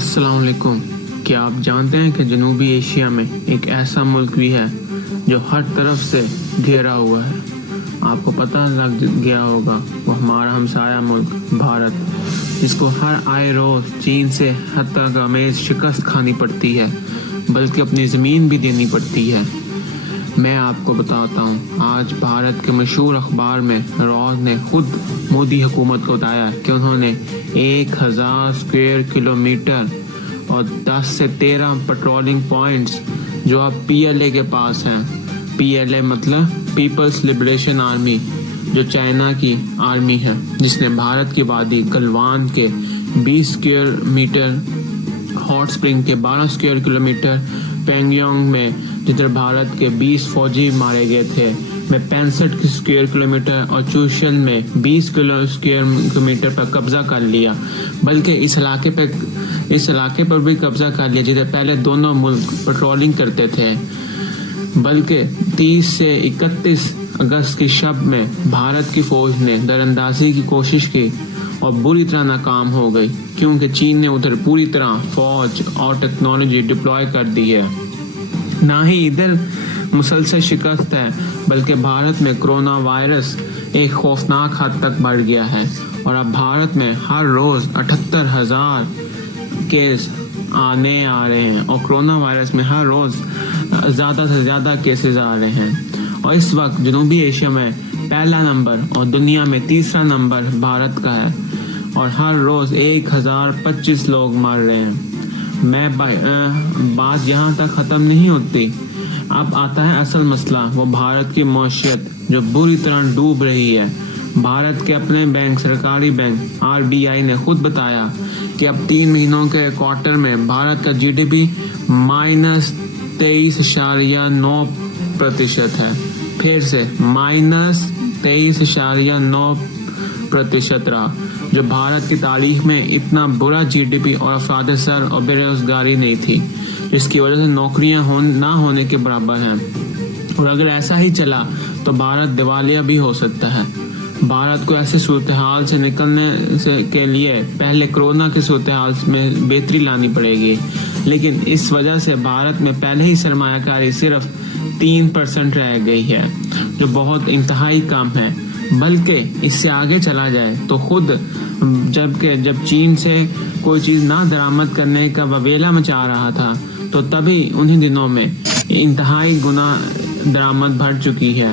السلام علیکم. کیا آپ جانتے ہیں کہ جنوبی ایشیا میں ایک ایسا ملک بھی ہے جو ہر طرف سے گھیرا ہوا ہے؟ آپ کو پتہ لگ گیا ہوگا، وہ ہمارا ہمسایہ ملک بھارت، جس کو ہر آئے روز چین سے حتمی شکست کھانی پڑتی ہے، بلکہ اپنی زمین بھی دینی پڑتی ہے. میں آپ کو بتاتا ہوں، آج بھارت کے مشہور اخبار میں روز نے خود مودی حکومت کو بتایا کہ انہوں نے 1000 اسکوائر کلومیٹر اور 10 سے 13 پیٹرولنگ پوائنٹس جو اب PLA کے پاس ہیں. PLA مطلب پیپلز لبریشن آرمی، جو چائنا کی آرمی ہے، جس نے بھارت کی وادی گلوان کے 20 اسکوائر میٹر، ہاٹ اسپرنگ کے 12 اسکوائر کلومیٹر، پینگیونگ میں جدھر بھارت کے 20 فوجی مارے گئے تھے میں 65 اسکوائر کلومیٹر، اور چوشل میں 20 اسکوائر کلومیٹر پر قبضہ کر لیا. بلکہ اس علاقے پر بھی قبضہ کر لیا جدھر پہلے دونوں ملک پیٹرولنگ کرتے تھے. بلکہ 30 سے 31 اگست کی شب میں بھارت کی فوج نے دراندازی کی کوشش کی اور بری طرح ناکام ہو گئی، کیونکہ چین نے ادھر پوری طرح فوج اور ٹیکنالوجی ڈپلوائے کر دی ہے. نہ ہی ادھر مسلسل شکست ہے، بلکہ بھارت میں کرونا وائرس ایک خوفناک حد تک بڑھ گیا ہے، اور اب بھارت میں ہر روز 78,000 کیس آ رہے ہیں، اور کرونا وائرس میں ہر روز زیادہ سے زیادہ کیسز آ رہے ہیں. اور اس وقت جنوبی ایشیا میں پہلا نمبر اور دنیا میں تیسرا نمبر بھارت کا ہے، اور ہر روز 1025 لوگ مر رہے ہیں. بات یہاں تک ختم نہیں ہوتی. اب آتا ہے اصل مسئلہ، وہ بھارت کی معیشت جو بری طرح ڈوب رہی ہے. بھارت کے اپنے بینک، سرکاری بینک RBI نے خود بتایا کہ اب 3 مہینوں کے کوارٹر میں بھارت کا GDP -23.9% ہے. پھر سے -23.9% رہا، جو بھارت کی تاریخ میں اتنا برا GDP اور افراد سر اور بے روزگاری نہیں تھی، جس کی وجہ سے نوکریاں نہ ہونے کے برابر ہیں. اور اگر ایسا ہی چلا تو بھارت دیوالیہ بھی ہو سکتا ہے. بھارت کو ایسے صورتحال سے نکلنے کے لیے پہلے کرونا کی صورتحال میں بہتری لانی پڑے گی، لیکن اس وجہ سے بھارت میں پہلے ہی سرمایہ کاری صرف 3% رہ گئی ہے، جو بہت انتہائی کم ہے. بلکہ اس سے آگے چلا جائے تو خود جب چین سے کوئی چیز نہ درآمد کرنے کا وویلا مچا رہا تھا، تو تبھی انہی دنوں میں انتہائی گنا درآمد بڑھ چکی ہے.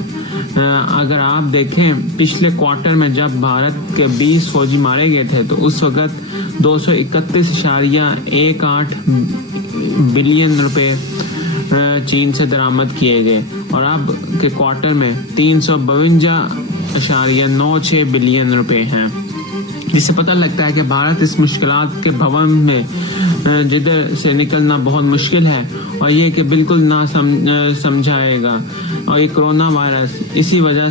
اگر آپ دیکھیں پچھلے کوارٹر میں جب بھارت کے 20 فوجی مارے گئے تھے، تو اس وقت 231.18 بلین روپے چین سے درآمد کیے گئے، اور اب کے کوارٹر میں 352.96 بلین روپے ہیں. جس سے پتہ لگتا ہے کہ بھارت اس مشکلات کے بھون میں جدھر سے نکلنا بہت مشکل ہے، اور یہ کہ بالکل نہ سمجھائے گا. اور یہ کرونا وائرس اسی وجہ،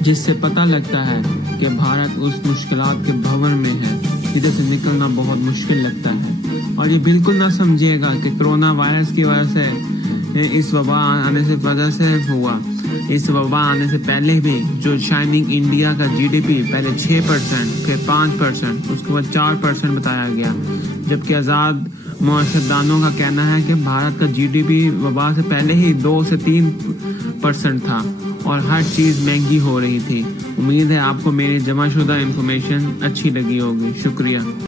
جس سے پتہ لگتا ہے کہ بھارت اس مشکلات کے بھون میں ہے جدھر سے نکلنا بہت مشکل لگتا ہے. اور یہ بالکل نہ سمجھیے گا کہ کرونا وائرس کی وجہ سے اس وبا آنے سے ہوا. اس وبا آنے سے پہلے بھی جو شائننگ انڈیا کا GDP پہلے 6%، پھر 5%، اس کے بعد 4% بتایا گیا، جبکہ آزاد معاشرت دانوں کا کہنا ہے کہ بھارت کا GDP وبا سے پہلے ہی 2 سے 3% تھا، اور ہر چیز مہنگی ہو رہی تھی. امید ہے آپ کو میری جمع شدہ انفارمیشن اچھی لگی ہوگی. شکریہ.